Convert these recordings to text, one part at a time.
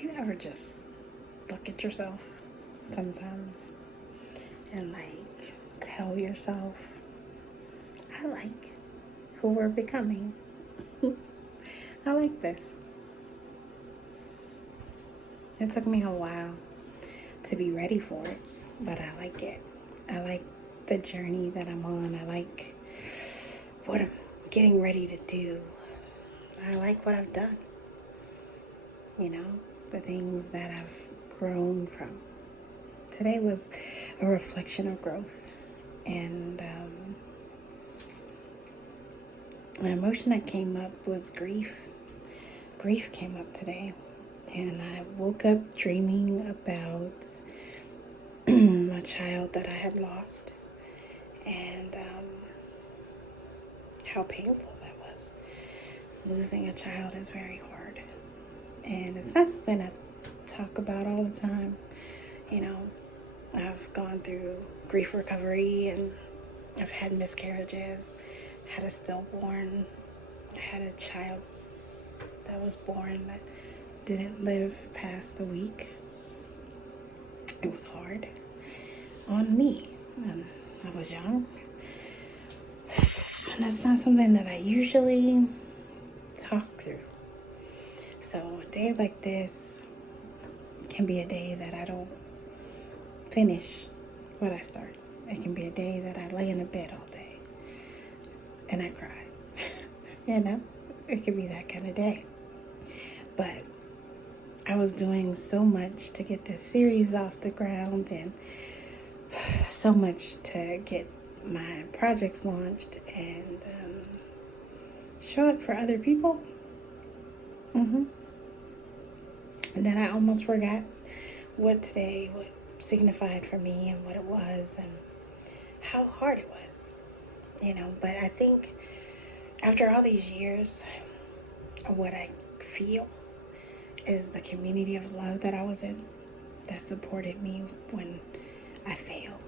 Do you ever just look at yourself sometimes and like tell yourself, I like who we're becoming? I like this. It took me a while to be ready for it, but I like it. I like the journey that I'm on. I like what I'm getting ready to do. I like what I've done. The things that I've grown from. Today was a reflection of growth. And an emotion that came up was grief. Grief came up today. And I woke up dreaming about a child that I had lost. And how painful that was. Losing a child is very hard. And it's not something I talk about all the time. I've gone through grief recovery and I've had miscarriages, had a stillborn, I had a child that was born that didn't live past a week. It was hard on me when I was young. And that's not something that I usually talk through. So a day like this can be a day that I don't finish what I start. It can be a day that I lay in a bed all day and I cry. It could be that kind of day. But I was doing so much to get this series off the ground and so much to get my projects launched and show up for other people. And then I almost forgot what signified for me and what it was and how hard it was. But I think after all these years, what I feel is the community of love that I was in that supported me when I failed.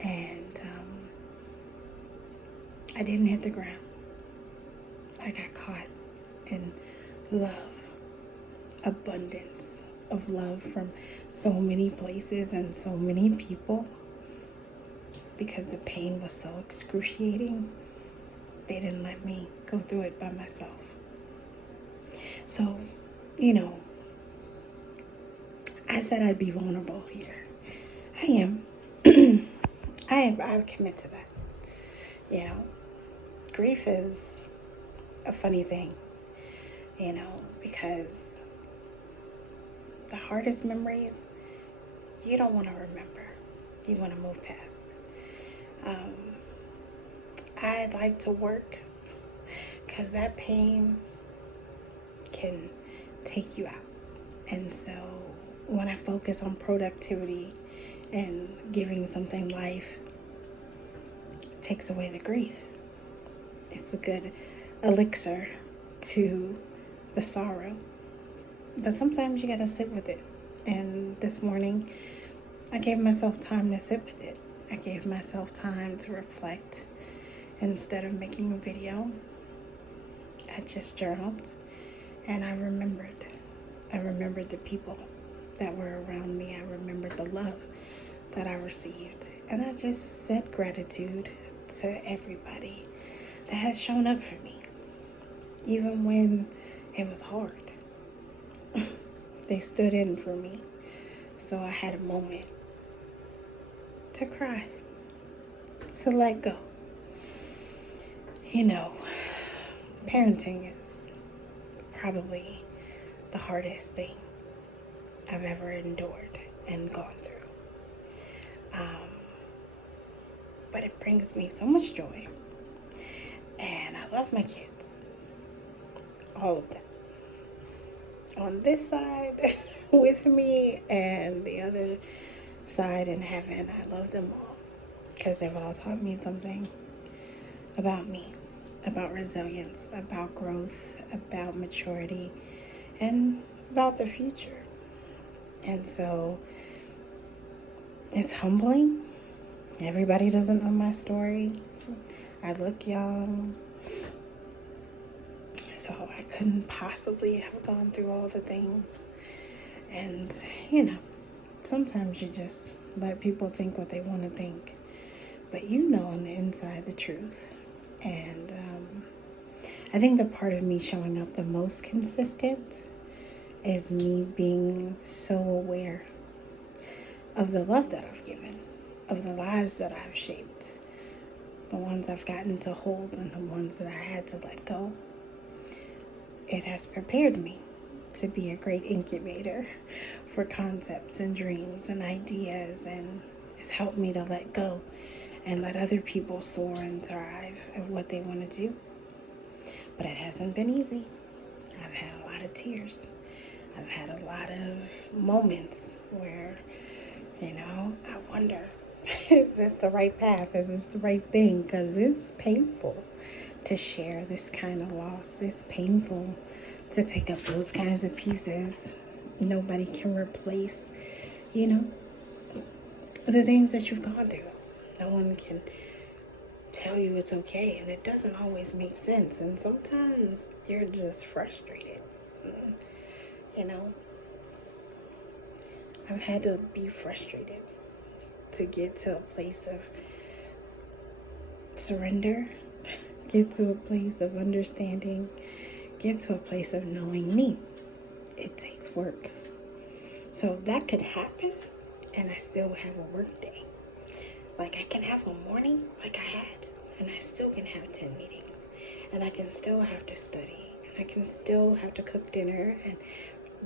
And I didn't hit the ground. I got caught in love, abundance of love from so many places and so many people because the pain was so excruciating. They didn't let me go through it by myself. So, I said I'd be vulnerable here. I am. I commit to that. Grief is a funny thing, because the hardest memories you don't want to remember. You want to move past. I like to work because that pain can take you out. And so when I focus on productivity and giving something life, it takes away the grief. It's a good elixir to the sorrow. But sometimes you gotta sit with it. And this morning, I gave myself time to sit with it. I gave myself time to reflect. Instead of making a video, I just journaled and I remembered. I remembered the people that were around me. I remembered the love that I received. And I just said gratitude to everybody that has shown up for me. Even when it was hard. They stood in for me. So I had a moment to cry, to let go. Parenting is probably the hardest thing I've ever endured and gone through. But it brings me so much joy. And I love my kids. All of them. On this side with me and the other side in heaven, I love them all. Because they've all taught me something about me, about resilience, about growth, about maturity, and about the future. And so it's humbling. Everybody doesn't know my story. I look young. So I couldn't possibly have gone through all the things. And, sometimes you just let people think what they want to think. But on the inside the truth. And I think the part of me showing up the most consistent is me being so aware of the love that I've given, of the lives that I've shaped, the ones I've gotten to hold and the ones that I had to let go. It has prepared me to be a great incubator for concepts and dreams and ideas, and it's helped me to let go and let other people soar and thrive at what they want to do. But it hasn't been easy. I've had a lot of tears. I've had a lot of moments where, I wonder, is this the right path? Is this the right thing? Because it's painful to share this kind of loss. It's painful to pick up those kinds of pieces nobody can replace, the things that you've gone through. No one can tell you it's okay, and it doesn't always make sense, and sometimes you're just frustrated. I've had to be frustrated to get to a place of surrender, get to a place of understanding, get to a place of knowing me. It takes work. So that could happen, and I still have a work day. Like, I can have a morning like I had, and I still can have 10 meetings, and I can still have to study, and I can still have to cook dinner and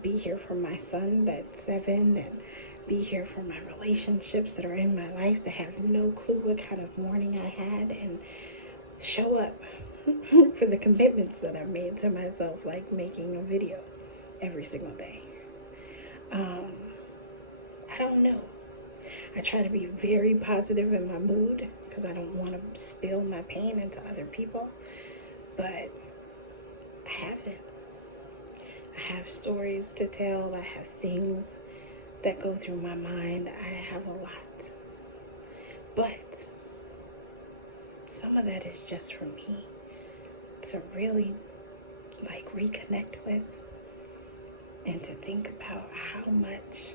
be here for my son that's 7, and be here for my relationships that are in my life that have no clue what kind of morning I had, and show up for the commitments that I've made to myself, like making a video every single day. I don't know. I try to be very positive in my mood because I don't want to spill my pain into other people, but I haven't. I have stories to tell. I have things that go through my mind. I have a lot. But some of that is just for me to really reconnect with, and to think about how much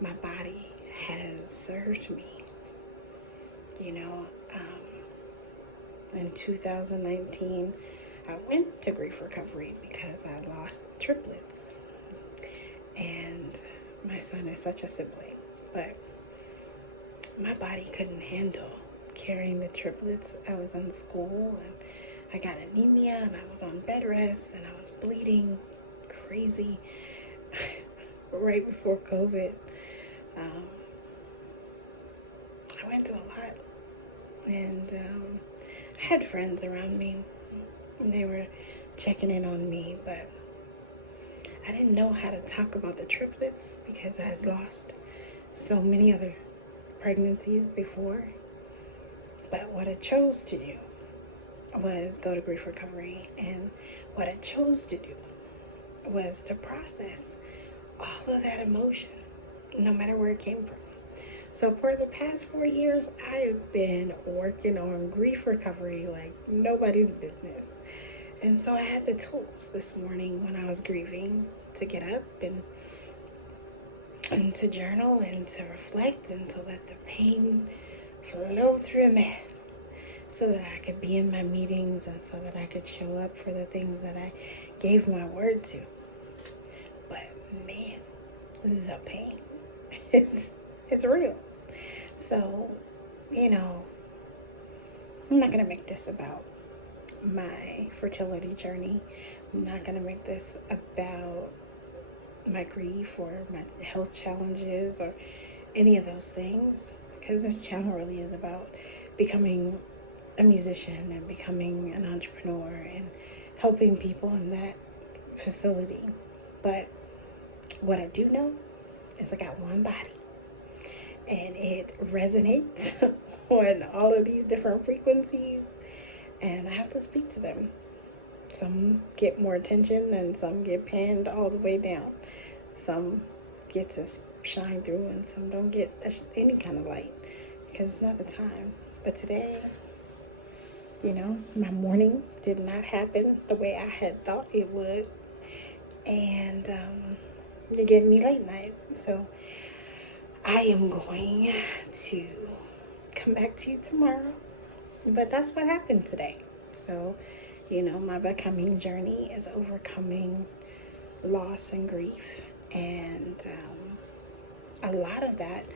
my body has served me. In 2019, I went to grief recovery because I lost triplets. And my son is such a sibling, but my body couldn't handle carrying the triplets. I was in school, and I got anemia, and I was on bed rest, and I was bleeding crazy right before COVID. I went through a lot, and I had friends around me, and they were checking in on me, but I didn't know how to talk about the triplets because I had lost so many other pregnancies before. But what I chose to do was go to grief recovery, and what I chose to do was to process all of that emotion, no matter where it came from. So for the past 4 years, I've been working on grief recovery like nobody's business. And so I had the tools this morning when I was grieving to get up and to journal and to reflect and to let the pain flow through me, so that I could be in my meetings and so that I could show up for the things that I gave my word to. But man, the pain is real. So, I'm not going to make this about my fertility journey. I'm not going to make this about my grief or my health challenges or any of those things, because this channel really is about becoming a musician and becoming an entrepreneur and helping people in that facility. But what I do know is I got one body, and it resonates on all of these different frequencies, and I have to speak to them. Some get more attention and some get panned all the way down. Some get to shine through and some don't get any kind of light because it's not the time. But today, My morning did not happen the way I had thought it would. And you're getting me late night. So I am going to come back to you tomorrow. But that's what happened today. So, my becoming journey is overcoming loss and grief. And a lot of that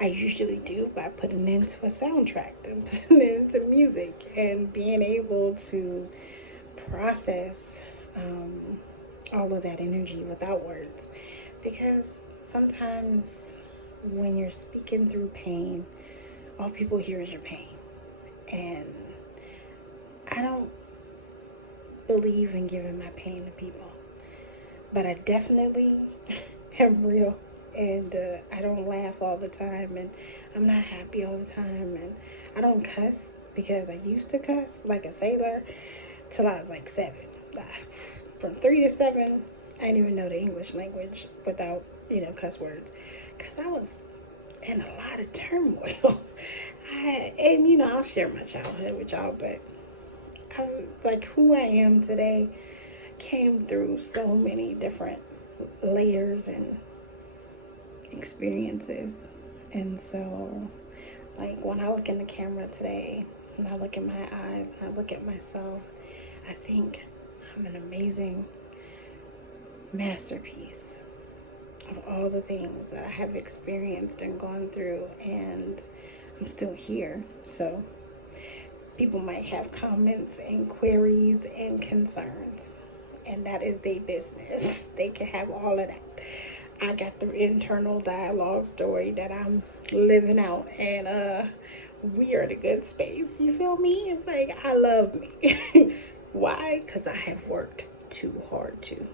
I usually do by putting it into a soundtrack and putting it into music and being able to process all of that energy without words. Because sometimes when you're speaking through pain, all people hear is your pain. And I don't believe in giving my pain to people, but I definitely am real. And I don't laugh all the time, and I'm not happy all the time, and I don't cuss because I used to cuss like a sailor till I was like 7. From 3 to 7, I didn't even know the English language without, cuss words, because I was in a lot of turmoil. I'll share my childhood with y'all, but like who I am today came through so many different layers and experiences. And so, like, when I look in the camera today and I look in my eyes and I look at myself, I think I'm an amazing masterpiece of all the things that I have experienced and gone through, and I'm still here. So people might have comments and queries and concerns, and that is their business. They can have all of that. I got the internal dialogue story that I'm living out, and we are in a good space. You feel me? It's like, I love me. Why? Because I have worked too hard to.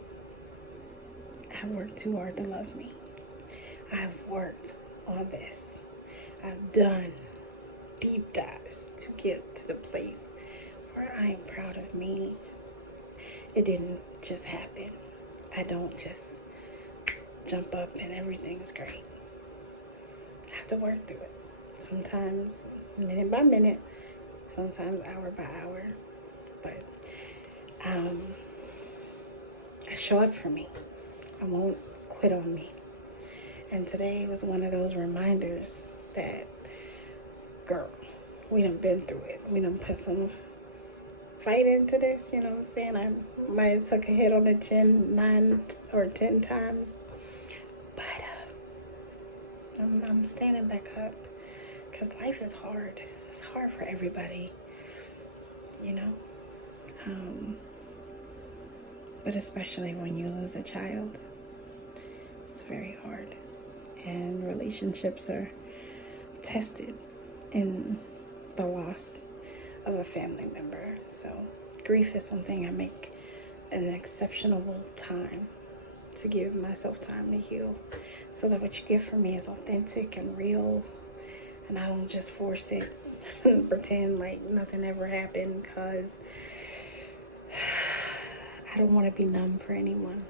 I've worked too hard to love me. I've worked on this. I've done deep dives to get to the place where I am proud of me. It didn't just happen. I don't just jump up and everything's great. I have to work through it. Sometimes minute by minute, sometimes hour by hour. But I show up for me. I won't quit on me. And today was one of those reminders that, girl, we done been through it. We done put some fight into this, you know what I'm saying? I might have took a hit on the chin 9 or 10 times. But I'm standing back up because life is hard. It's hard for everybody, but especially when you lose a child, it's very hard. And relationships are tested in the loss of a family member. So grief is something I make an exceptional time to give myself time to heal, so that what you get from me is authentic and real, and I don't just force it and pretend like nothing ever happened, because I don't want to be numb for anyone.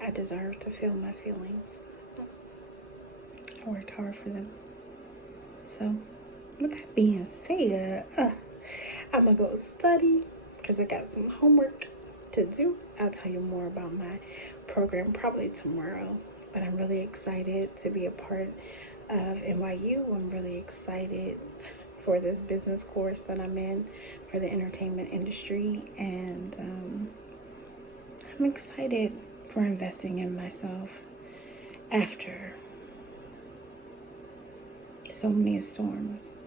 I deserve to feel my feelings. I worked hard for them. So with that being said, I'm gonna go study because I got some homework to do. I'll tell you more about my program probably tomorrow, but I'm really excited to be a part of NYU. I'm really excited for this business course that I'm in for the entertainment industry, and I'm excited for investing in myself after so many storms.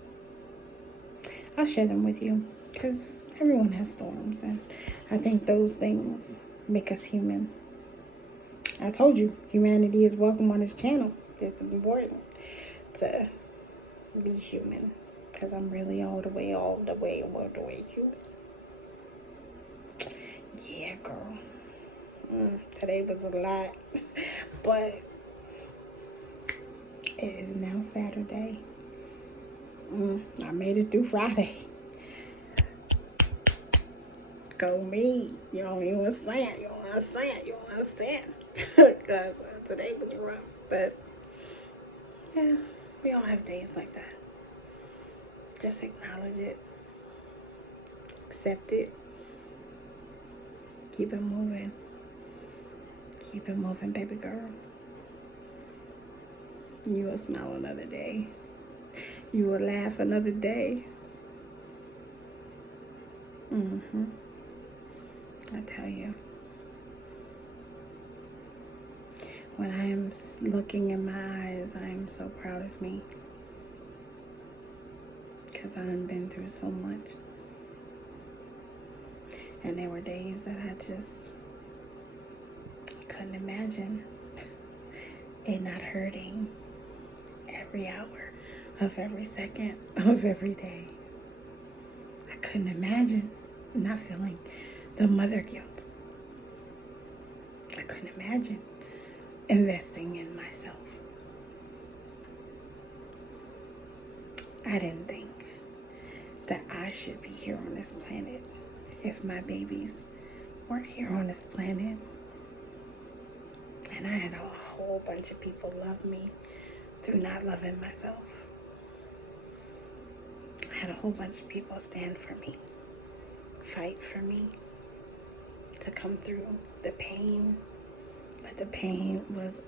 I'll share them with you because everyone has storms, and I think those things make us human. I told you, humanity is welcome on this channel. It's important to be human because I'm really all the way human. Yeah, girl. Today was a lot, but it is now Saturday. I made it through Friday. Go me. You don't even understand. You don't understand. Because today was rough. But yeah, we all have days like that. Just acknowledge it. accept it. Keep it moving. Keep it moving, baby girl. You will smile another day. You will laugh another day. I tell you. When I am looking in my eyes, I am so proud of me. Because I've been through so much. And there were days that I just couldn't imagine it not hurting every hour of every second of every day. I couldn't imagine not feeling the mother guilt. I couldn't imagine investing in myself. I didn't think that I should be here on this planet if my babies weren't here on this planet. And I had a whole bunch of people love me through not loving myself. I had a whole bunch of people stand for me, fight for me, to come through the pain. But the pain was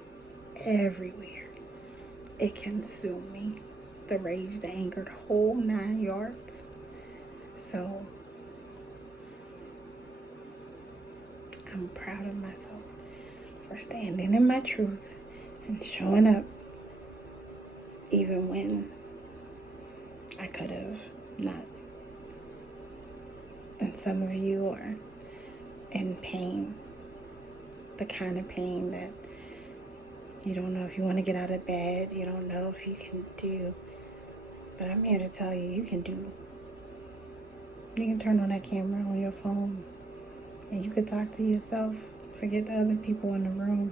everywhere. It consumed me. The rage, the anger, the whole 9 yards. So I'm proud of myself for standing in my truth and showing up even when I could have not. And some of you are in pain, the kind of pain that you don't know if you want to get out of bed, you don't know if you can do. But I'm here to tell you, you can do. You can turn on that camera on your phone and you can talk to yourself. Forget the other people in the room.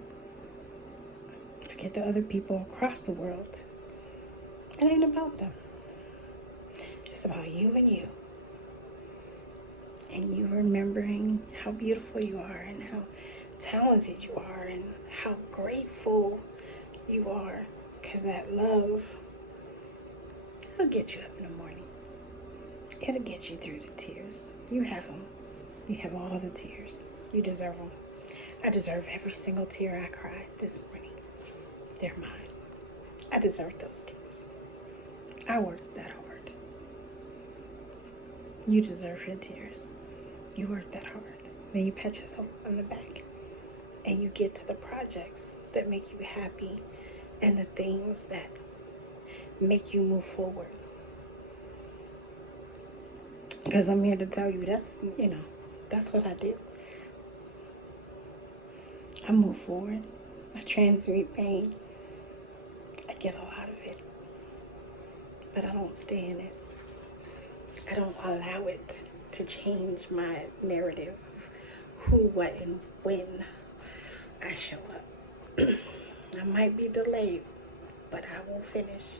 Forget the other people across the world. It ain't about them. It's about you and you. And you remembering how beautiful you are and how talented you are and how grateful you are. Because that love, it'll get you up in the morning. It'll get you through the tears. You have them. You have all the tears. You deserve them. I deserve every single tear I cried this morning. They're mine. I deserve those tears. I worked that hard. You deserve your tears. You worked that hard. Then you pat yourself on the back. And you get to the projects that make you happy and the things that make you move forward. Because I'm here to tell you, that's what I do. I move forward. I transmute pain. I get a lot of it. But I don't stay in it. I don't allow it to change my narrative of who, what, and when I show up. I might be delayed, but I will finish.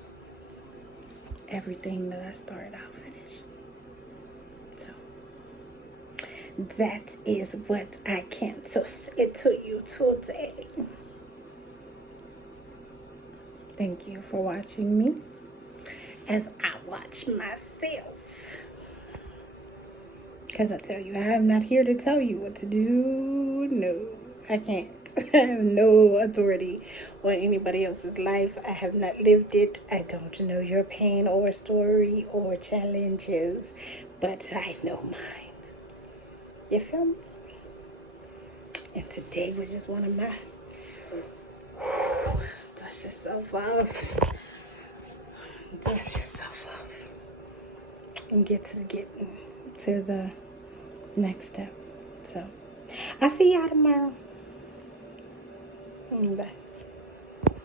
Everything that I start, I'll finish. So, that is what I can say to you today. Thank you for watching me as I watch myself. Because I tell you, I am not here to tell you what to do. No, I can't. I have no authority on anybody else's life. I have not lived it. I don't know your pain or story or challenges, but I know mine. You feel me? And today was just one of my... Dust yourself off. Dust yourself off. And get to the next step. So, I'll see y'all tomorrow. Bye.